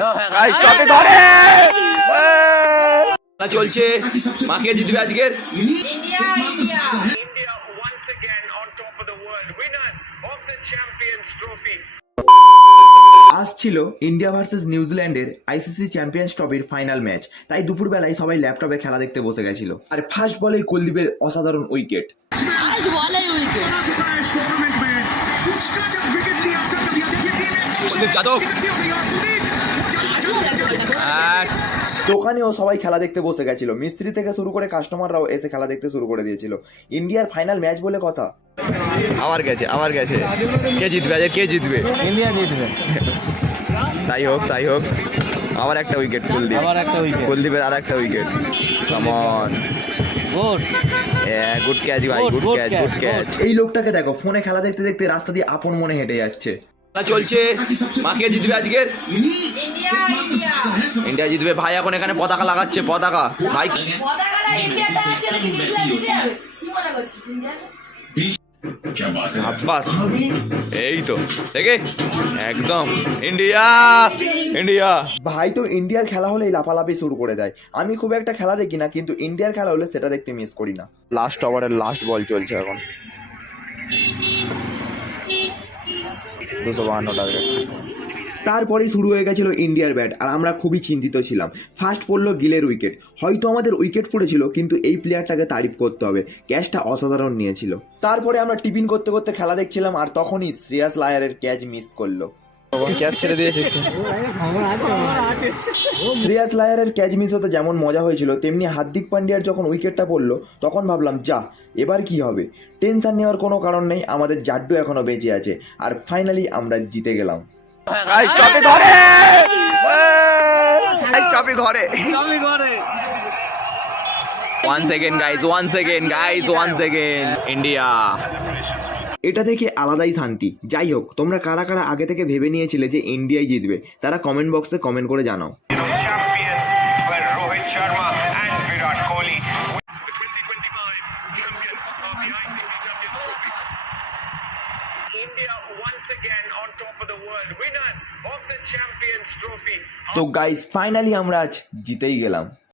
Guys টপে ধরে চলছে মাকে জিতবে আজকের India, India. India once again on top of the world, winners of the Champions Trophy. আজ ছিল ইন্ডিয়া ভার্সেস নিউজিল্যান্ডের আইসিসি চ্যাম্পিয়ন্স ট্রফির ফাইনাল ম্যাচ। তাই দুপুরবেলায় সবাই ল্যাপটপে খেলা দেখতে বসে গেছিল। আর ফার্স্ট বলেই কুলদীপের অসাধারণ উইকেট। आज वाला ही उनके কুলদীপ যাদব দোকানেও সবাই খেলা দেখতে বসে গেছিল। মিস্ত্রি থেকে শুরু করে কাস্টমাররাও এসে খেলা দেখতে শুরু করে দিয়েছিল। ইন্ডিয়ার ফাইনাল ম্যাচ বলে কথা। আবার গেছে কে জিতবে আজকে, কে জিতবে? ইন্ডিয়া জিতবে। তাই হোক আবার একটা উইকেট কুলদীপের আর একটা উইকেট। কামন গুড ক্যাচ ভাই, গুড ক্যাচ। এই লোকটাকে দেখো ফোনে খেলা দেখতে দেখতে রাস্তা দিয়ে আপন মনে হেঁটে যাচ্ছে। চলছে মাকে জিতবে আজকের India, India. ইন্ডিয়া জিতবে ভাই। এখন এখানে পতাকা লাগাচ্ছে, পতাকা ভাই। পতাকাটা ইন্ডিয়াতে আছে নাকি নিউজিল্যান্ড জিতে যাবে? কি মনে করছিস ইন্ডিয়াতে? আব্বাস এই তো দেখে একদম ইন্ডিয়া। ভাই তো ইন্ডিয়ার খেলা হলেই লাফালাফি শুরু করে দেয়। আমি খুব একটা খেলা দেখি না, কিন্তু ইন্ডিয়ার খেলা হলে সেটা দেখতে মিস করি না। লাস্ট ওভারের লাস্ট বল চলছে এখন। 252 টার্গেট। তারপরেই শুরু হয়ে গেছিল ইন্ডিয়ার ব্যাট, আর আমরা খুবই চিন্তিত ছিলাম। ফার্স্ট পড়লো গিলের উইকেট। হয়তো আমাদের উইকেট পড়েছিল, কিন্তু এই প্লেয়ারটাকে তারিফ করতে হবে, ক্যাচটা অসাধারণ নিয়েছিল। তারপরে আমরা টিফিন করতে করতে খেলা দেখছিলাম, আর তখনই শ্রেয়াস লায়ারের ক্যাচ মিস করলো। ক্যাচ ছেড়ে দিয়েছে। শ্রেয়াস লায়ারের ক্যাচ মিস হতে যেমন মজা হয়েছিল, তেমনি হার্দিক পান্ডিয়ার যখন উইকেটটা পড়লো তখন ভাবলাম যা এবার কি হবে। টেনশন নেওয়ার কোনো কারণ নেই, আমাদের জাড্ডু এখনো বেঁচে আছে। আর ফাইনালি আমরা জিতে গেলাম। গাইস টপে ধরে once again ইন্ডিয়া। এটা দেখে আলাদাই শান্তি। যাই হোক, তোমরা কারা কারা আগে থেকে ভেবে নিয়েছিলে যে ইন্ডিয়াই জিতবে, তারা কমেন্ট বক্সে কমেন্ট করে জানাও। Champions were Rohit Sharma and Virat Kohli. The 2025 champions of the ICC Champions Trophy. India once again on top of the world, winners of the Champions Trophy. তো গাইস ফাইনালি আমরা আজ জিতেই গেলাম।